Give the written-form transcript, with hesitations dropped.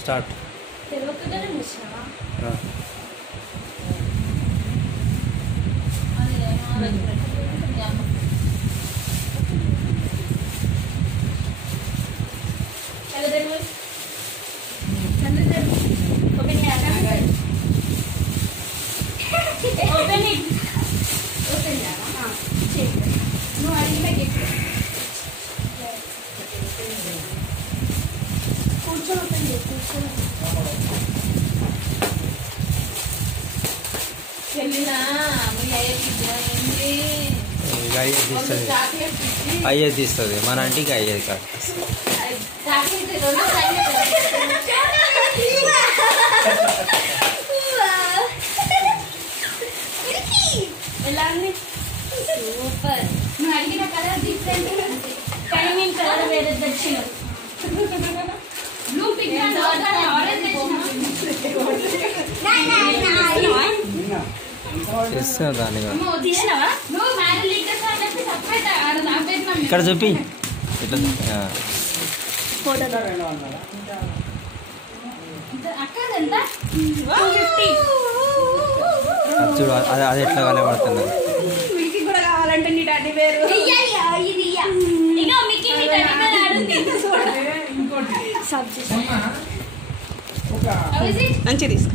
Start. అయ్యేది తీస్తుంది మన అంటికి అయ్యేది కాదు. సూపర్. నువ్వు అడిగిన కలర్ డిఫరెంట్ కానీ మేము కలర్ వేరే తెచ్చినాం. బ్లూ పింక్ అండ్ ఆరెంజ్ చేస్తా దాన్ని తీసినావా నువ్వు మ్యారేజ్ లీకర్స్ అని చెప్పి సపరేట్ ఇక్కడ చూపి ఇట్లా ఫోటో అక్కడ ఎంత 250 చూడు అది ఎట్లా కనబడుతుంది. మిక్కీ కూడా కావాలంటే నీ డాడీ పేరు ఇది ఇగో మిక్కీ నీ డాడీ పేరు ఆడుంది ఇంకోటి సబ్జెక్ట్ మంచి తీసుకో.